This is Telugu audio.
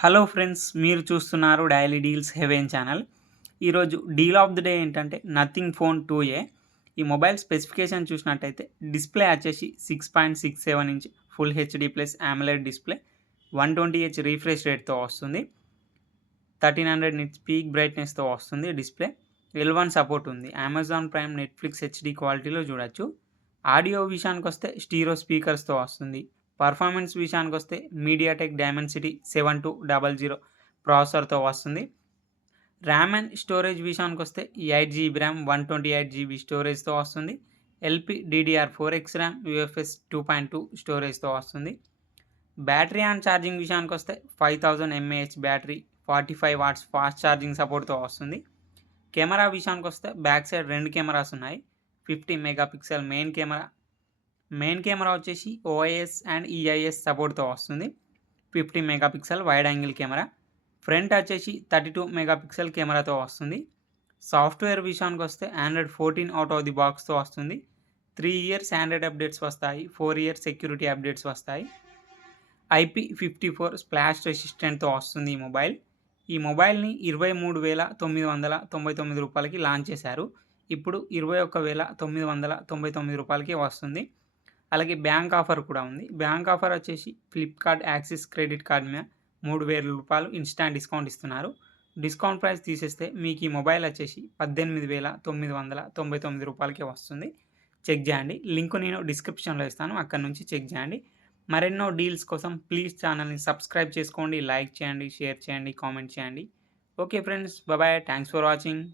హలో ఫ్రెండ్స్, మీరు చూస్తున్నారు డైలీ డీల్స్ హెవెన్ ఛానల్. ఈరోజు డీల్ ఆఫ్ ది డే ఏంటంటే నథింగ్ ఫోన్ 2A. ఈ మొబైల్ స్పెసిఫికేషన్ చూసినట్టయితే డిస్ప్లే వచ్చేసి 6.67 inch full HD plus AMOLED display, 120Hz refresh రేట్తో వస్తుంది, 1300 నిట్స్ పీక్ బ్రైట్నెస్తో వస్తుంది. డిస్ప్లే L1 సపోర్ట్ ఉంది. అమెజాన్ ప్రైమ్, నెట్ఫ్లిక్స్ హెచ్డి క్వాలిటీలో చూడొచ్చు. ఆడియో విషయానికి వస్తే స్టీరో స్పీకర్స్తో వస్తుంది. పర్ఫార్మెన్స్ విషయానికి వస్తే మీడియాటెక్ డైమెన్సిటీ 7200 ప్రాసెసర్తో వస్తుంది. ర్యామ్ అండ్ స్టోరేజ్ విషయానికి వస్తే 8GB ర్యామ్, 128GB స్టోరేజ్తో వస్తుంది. LPDDR4X ర్యామ్, UFS 2.2 స్టోరేజ్తో వస్తుంది. బ్యాటరీ అండ్ ఛార్జింగ్ విషయానికి వస్తే 5000 mAh battery, 45 watts fast charging సపోర్ట్తో వస్తుంది. కెమెరా విషయానికి వస్తే బ్యాక్ సైడ్ 2 కెమెరాస్ ఉన్నాయి. 50 మెగాపిక్సెల్ మెయిన్ కెమెరా వచ్చేసి OIS అండ్ EIS సపోర్ట్తో వస్తుంది. 50 megapixel wide angle camera. Front వచ్చేసి 32 మెగాపిక్సెల్ కెమెరాతో వస్తుంది. సాఫ్ట్వేర్ విషయానికి వస్తే Android 14 అవుట్ ఆఫ్ ది బాక్స్తో వస్తుంది. 3 ఇయర్స్ ఆండ్రాయిడ్ అప్డేట్స్ వస్తాయి, 4 ఇయర్స్ సెక్యూరిటీ అప్డేట్స్ వస్తాయి. IP54 స్ప్లాష్ రెసిస్టెంట్తో వస్తుంది ఈ మొబైల్ని 23,999 రూపాయలకి లాంచ్ చేశారు. ఇప్పుడు 21,999 రూపాయలకి వస్తుంది. అలాగే బ్యాంక్ ఆఫర్ కూడా ఉంది. బ్యాంక్ ఆఫర్ వచ్చేసి ఫ్లిప్కార్ట్ యాక్సిస్ క్రెడిట్ కార్డ్ మీద 3,000 రూపాయలు ఇన్స్టాంట్ డిస్కౌంట్ ఇస్తున్నారు. డిస్కౌంట్ ప్రైస్ తీసేస్తే మీకు ఈ మొబైల్ వచ్చేసి 18,999 రూపాయలకే వస్తుంది. చెక్ చేయండి. లింక్ నేను డిస్క్రిప్షన్లో ఇస్తాను, అక్కడ నుంచి చెక్ చేయండి. మరెన్నో డీల్స్ కోసం ప్లీజ్ ఛానల్ని సబ్స్క్రైబ్ చేసుకోండి, లైక్ చేయండి, షేర్ చేయండి, కామెంట్ చేయండి. Okay friends, bye. Thanks for watching.